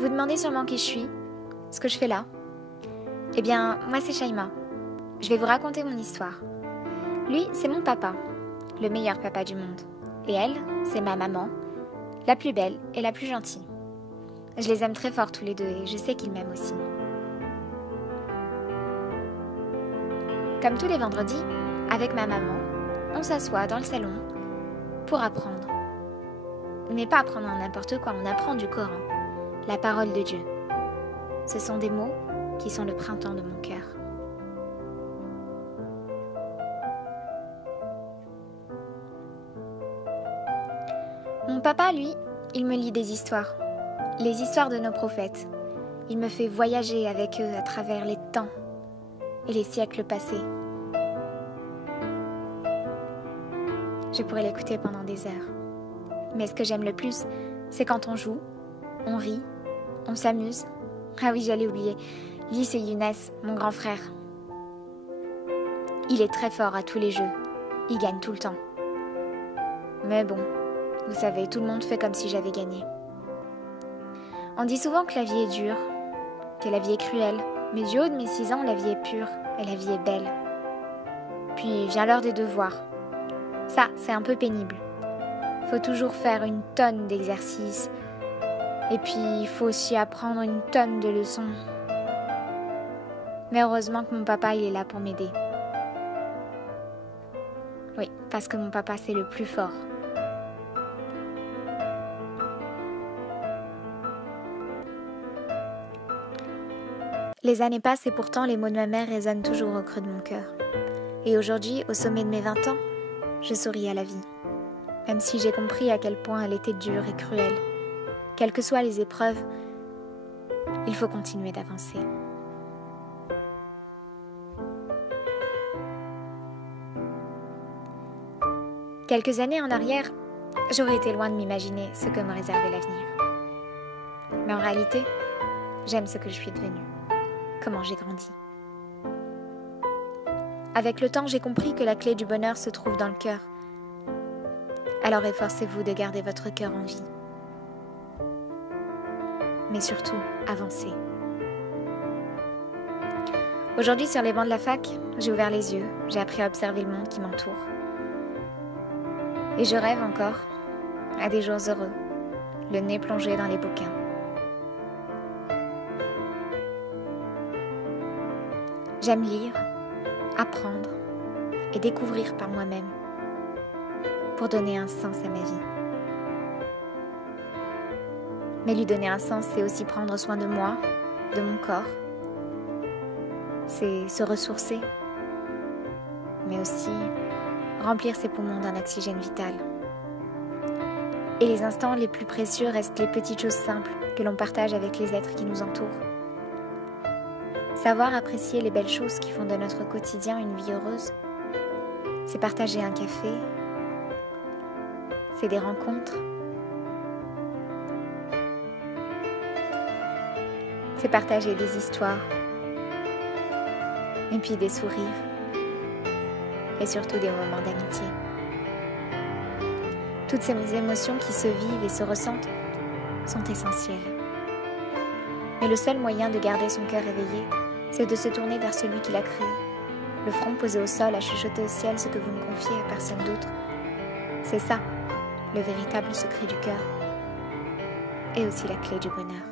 Vous demandez sûrement qui je suis, ce que je fais là. Eh bien, moi c'est Shaima. Je vais vous raconter mon histoire. Lui, c'est mon papa, le meilleur papa du monde. Et elle, c'est ma maman, la plus belle et la plus gentille. Je les aime très fort tous les deux et je sais qu'ils m'aiment aussi. Comme tous les vendredis, avec ma maman, on s'assoit dans le salon pour apprendre. Mais pas apprendre n'importe quoi, on apprend du Coran, la parole de Dieu. Ce sont des mots qui sont le printemps de mon cœur. Mon papa, lui, il me lit des histoires, les histoires de nos prophètes. Il me fait voyager avec eux à travers les temps et les siècles passés. Je pourrais l'écouter pendant des heures. Mais ce que j'aime le plus, c'est quand on joue, on rit, on s'amuse. Ah oui, j'allais oublier. Lui, c'est Younes, mon grand frère. Il est très fort à tous les jeux. Il gagne tout le temps. Mais bon, vous savez, tout le monde fait comme si j'avais gagné. On dit souvent que la vie est dure, que la vie est cruelle. Mais du haut de mes 6 ans, la vie est pure et la vie est belle. Puis vient l'heure des devoirs. Ça, c'est un peu pénible. Faut toujours faire une tonne d'exercices. Et puis, il faut aussi apprendre une tonne de leçons. Mais heureusement que mon papa, il est là pour m'aider. Oui, parce que mon papa, c'est le plus fort. Les années passent et pourtant les mots de ma mère résonnent toujours au creux de mon cœur. Et aujourd'hui, au sommet de mes 20 ans, je souris à la vie. Même si j'ai compris à quel point elle était dure et cruelle. Quelles que soient les épreuves, il faut continuer d'avancer. Quelques années en arrière, j'aurais été loin de m'imaginer ce que me réservait l'avenir. Mais en réalité, j'aime ce que je suis devenue, comment j'ai grandi. Avec le temps, j'ai compris que la clé du bonheur se trouve dans le cœur. Alors efforcez-vous de garder votre cœur en vie. Mais surtout, avancez. Aujourd'hui, sur les bancs de la fac, j'ai ouvert les yeux, j'ai appris à observer le monde qui m'entoure. Et je rêve encore à des jours heureux, le nez plongé dans les bouquins. J'aime lire, apprendre et découvrir par moi-même pour donner un sens à ma vie. Mais lui donner un sens, c'est aussi prendre soin de moi, de mon corps. C'est se ressourcer, mais aussi remplir ses poumons d'un oxygène vital. Et les instants les plus précieux restent les petites choses simples que l'on partage avec les êtres qui nous entourent. Savoir apprécier les belles choses qui font de notre quotidien une vie heureuse, c'est partager un café, c'est des rencontres, c'est partager des histoires, et puis des sourires, et surtout des moments d'amitié. Toutes ces émotions qui se vivent et se ressentent sont essentielles. Mais le seul moyen de garder son cœur éveillé, c'est de se tourner vers celui qui l'a créé, le front posé au sol à chuchoter au ciel ce que vous ne confiez à personne d'autre. C'est ça, le véritable secret du cœur, et aussi la clé du bonheur.